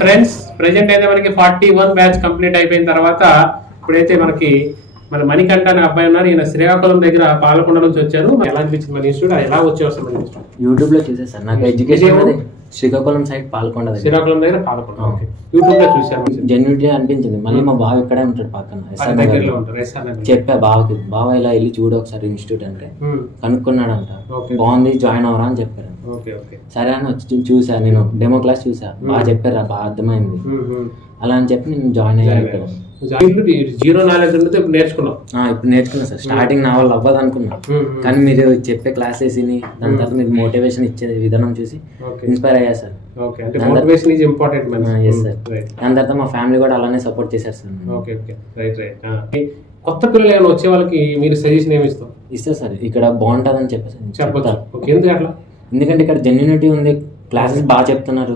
Friends present అయితే మనకి 41 batch complete అయిపోయిన తర్వాత ఇప్పుడైతే మనకి మన మణికంఠ అనే అబ్బాయి ఉన్నారు. ఈయన శ్రీకాకుళం దగ్గర పాలకొండ నుంచి వచ్చారు. ఎలా అనిపించింది మన ఇన్స్టిట్యూట్, ఎలా వచ్చావు అసలు మన ఇన్స్టిట్యూట్? యూట్యూబ్ లో చూసేసాను. నాకు ఎడ్యుకేషన్ అనేది శ్రీకాకుళం సైడ్ పాలకొండ దగ్గర. శ్రీకాకుళం దగ్గర పాలకొండ. ఓకే, యూట్యూబ్ లో చూసాను. జెన్యూనిటీ అనిపించింది. మళ్ళీ మా బావ ఇక్కడే ఉంటాడు పక్కన దగ్గరలో ఉంటారు. చెప్పా బావకి, బావ ఇలా వెళ్ళి చూడు ఒకసారి ఇన్స్టిట్యూట్ అంటే కనుక్కున్నాడంట. బాగుంది, జాయిన్ అవరా అని చెప్పారు. సరే అని వచ్చి చూసా, నేను డెమో క్లాస్ చూసా, బాగా చెప్పారు, బాగా అర్థమైంది. అలా అని చెప్పి నేను జాయిన్ అయ్యాను ఇక్కడ. జీరో నాలెడ్జ్ ఉంటే ఇప్పుడు నేర్చుకున్నాం. ఇప్పుడు నేర్చుకున్నా సార్. స్టార్టింగ్ నా వాళ్ళు అవ్వదు అనుకున్నా, కానీ మీరు చెప్పే క్లాసెస్ ని, దాని తర్వాత మీరు మోటివేషన్ ఇచ్చే విధానం చూసి ఇన్స్పైర్ అయ్యా సార్. దాని తర్వాత మా ఫ్యామిలీ కూడా అలానే సపోర్ట్ చేశారు సార్. కొత్త పిల్లలు ఏమైనా వచ్చే వాళ్ళకి మీరు సజెషన్ ఏమి ఇస్తా సార్? ఇక్కడ బాగుంటుందని చెప్పేసి చెప్తారు. ఎందుకంటే ఇక్కడ జెన్యూనిటీ ఉంది, క్లాసెస్ బాగా చెప్తున్నారు.